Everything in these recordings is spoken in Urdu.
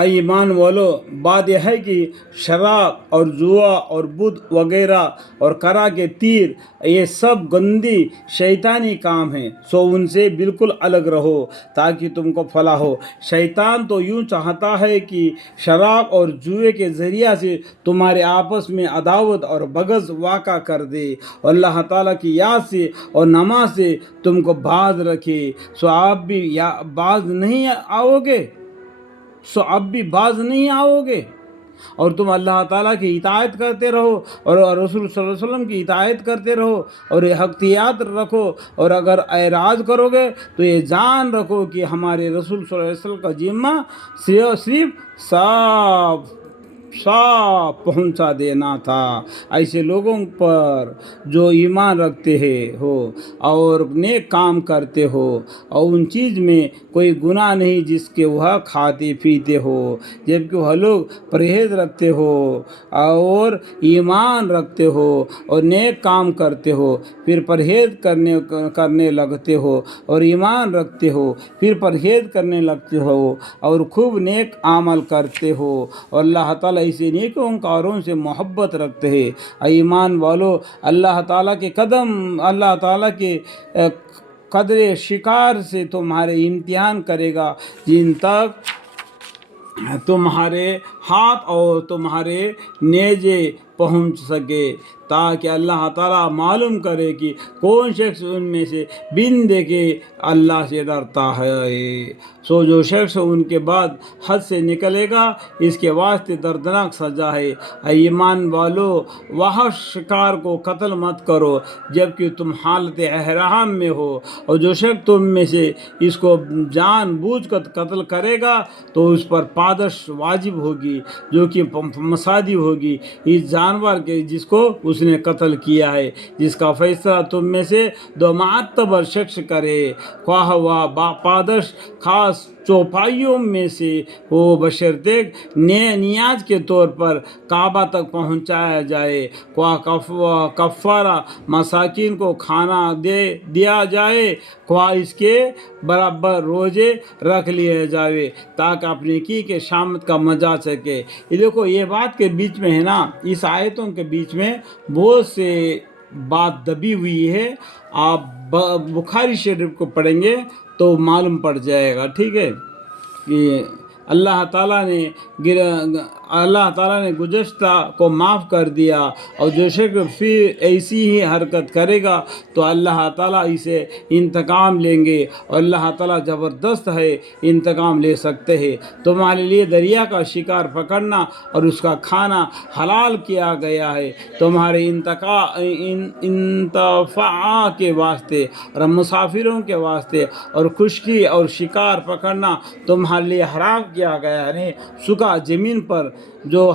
ایمان والو، بات یہ ہے کہ شراب اور جوا اور بدھ وغیرہ اور کرا کے تیر یہ سب گندی شیطانی کام ہیں، سو ان سے بالکل الگ رہو تاکہ تم کو فلاح ہو۔ شیطان تو یوں چاہتا ہے کہ شراب اور جوئے کے ذریعہ سے تمہارے آپس میں عداوت اور بغض واقع کر دے، اور اللہ تعالیٰ کی یاد سے اور نماز سے تم کو باز رکھے، سو آپ بھی باز نہیں آؤ گے، اور تم اللہ تعالیٰ کی اطاعت کرتے رہو اور رسول صلی اللہ علیہ وسلم کی اطاعت کرتے رہو اور یہ حقیقت رکھو، اور اگر اعراض کرو گے تو یہ جان رکھو کہ ہمارے رسول صلی اللہ علیہ وسلم کا ذمہ صرف صاف پہنچا دینا تھا۔ ایسے لوگوں پر جو ایمان رکھتے ہو اور نیک کام کرتے ہو اور ان چیز میں کوئی گناہ نہیں جس کے وہ کھاتے پیتے ہو، جبکہ وہ لوگ پرہیز رکھتے ہو اور ایمان رکھتے ہو اور نیک کام کرتے ہو، پھر پرہیز کرنے لگتے ہو اور ایمان رکھتے ہو، پھر پرہیز کرنے لگتے ہو اور خوب نیک عمل کرتے ہو، اور اللہ تعالیٰ ایسے نیکوں کاروں سے محبت رکھتے ہیں۔ ایمان والو، اللہ تعالیٰ کے قدر شکار سے تمہارے امتحان کرے گا جن تک تمہارے ہاتھ اور تمہارے نیزے پہنچ سکے، تاکہ اللہ تعالیٰ معلوم کرے کہ کون شخص ان میں سے بن دیکھے اللہ سے ڈرتا ہے، سو جو شخص ان کے بعد حد سے نکلے گا اس کے واسطے دردناک سزا ہے۔ ایمان والو، وحش شکار کو قتل مت کرو جبکہ تم حالت احرام میں ہو، اور جو شخص تم میں سے اس کو جان بوجھ کر قتل کرے گا تو اس پر پاداش واجب ہوگی جو کہ مصادی ہوگی اس جانور کے جس کو اس نے قتل کیا ہے، جس کا فیصلہ تم میں سے دو معتبر شخص کرے، خواہ وہ پاداش خاص چوپائیوں میں سے ہو، بشرطے نیاز کے طور پر کعبہ تک پہنچایا جائے، خواہ کفارہ مساکین کو کھانا دیا جائے، خواہ اس کے برابر روزے رکھ لیے جائے تاکہ اپنے کی کے شامت کا مزہ سکے۔ یہ دیکھو، یہ بات کے بیچ میں ہے نا، اس آیتوں کے بیچ میں بہت سے بات دبی ہوئی ہے، آپ بخاری شریف کو پڑھیں گے تو معلوم پڑ جائے گا، ٹھیک ہے، کہ اللہ تعالیٰ نے گزشتہ کو معاف کر دیا، اور جو شخص پھر ایسی ہی حرکت کرے گا تو اللہ تعالیٰ اسے انتقام لیں گے، اور اللہ تعالیٰ زبردست ہے، انتقام لے سکتے ہیں۔ تمہارے لیے دریا کا شکار پکڑنا اور اس کا کھانا حلال کیا گیا ہے، تمہارے انتفاع کے واسطے اور مسافروں کے واسطے، اور خشکی اور شکار پکڑنا تمہارے لیے حرام کیا گیا ہے، سکا زمین پر جو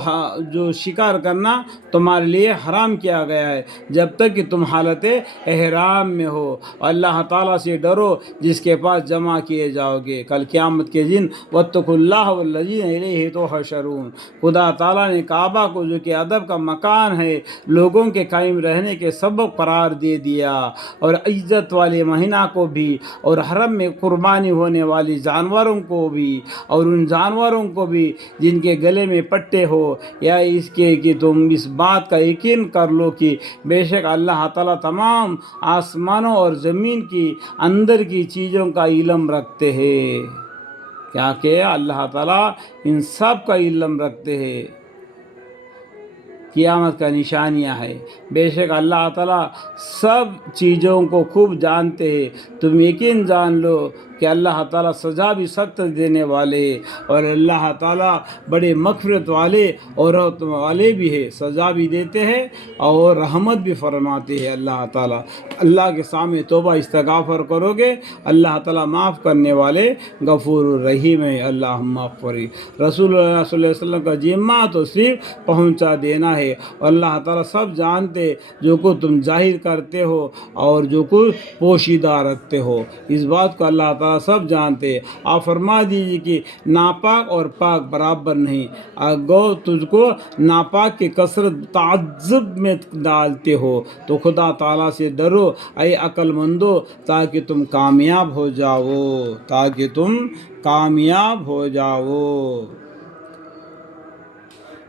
شکار کرنا تمہارے لیے حرام کیا گیا ہے جب تک کہ تم حالت احرام میں ہو، اور اللہ تعالیٰ سے ڈرو جس کے پاس جمع کیے جاؤ گے کل قیامت کے دن، واتقوا اللہ والذین الیہ تحشرون۔ خدا تعالیٰ نے کعبہ کو جو کہ ادب کا مکان ہے لوگوں کے قائم رہنے کے سبب قرار دے دیا، اور عزت والے مہینہ کو بھی، اور حرم میں قربانی ہونے والی جانوروں کو بھی، اور ان جانوروں کو بھی جن کے گلے میں پٹے ہو، یا اس کے کہ تم اس بات کا یقین کر لو کہ بے شک اللہ تعالیٰ تمام آسمانوں اور زمین کی اندر کی چیزوں کا علم رکھتے ہیں، کیا کہ اللہ تعالیٰ ان سب کا علم رکھتے ہیں۔ قیامت کا نشانیاں ہے، بے شک اللہ تعالیٰ سب چیزوں کو خوب جانتے ہیں، تم یقین جان لو کہ اللہ تعالیٰ سزا بھی سخت دینے والے ہیں، اور اللہ تعالیٰ بڑے مغفرت والے اور رحمت والے بھی ہے، سزا بھی دیتے ہیں اور رحمت بھی فرماتے ہیں۔ اللہ تعالیٰ اللہ کے سامنے توبہ استغفار کرو گے، اللہ تعالیٰ معاف کرنے والے غفور الرحیم ہے۔ اللہم اغفر۔ رسول اللہ صلی اللہ علیہ وسلم کا ذمہ تو صرف پہنچا دینا ہے، اور اللہ تعالیٰ سب جانتے جو کچھ تم ظاہر کرتے ہو اور جو کچھ پوشیدہ رکھتے ہو، اس بات کو اللہ تعالیٰ سب جانتے ہیں۔ آپ فرما دیجیے کہ ناپاک اور پاک برابر نہیں، اگر تجھ کو ناپاک کی کثرت تعجب میں ڈالتے ہو تو خدا تعالیٰ سے ڈرو اے عقل مندو تاکہ تم کامیاب ہو جاؤ۔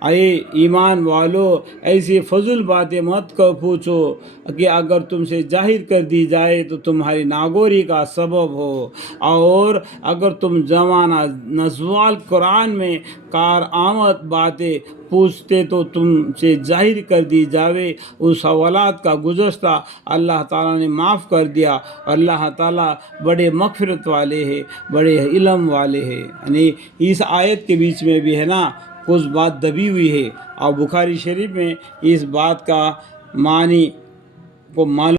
اے ایمان والو ایسی فضول باتیں مت پوچھو کہ اگر تم سے ظاہر کر دی جائے تو تمہاری ناگوری کا سبب ہو، اور اگر تم زمانہ نزوال قرآن میں کارآمد باتیں پوچھتے تو تم سے ظاہر کر دی جاوے ان سوالات کا گزشتہ اللہ تعالیٰ نے معاف کر دیا، اور اللہ تعالیٰ بڑے مغفرت والے ہیں، بڑے علم والے ہیں۔ یعنی اس آیت کے بیچ میں بھی ہے نا کچھ بات دبی ہوئی ہے، اور بخاری شریف میں اس بات کا معنی کو معلوم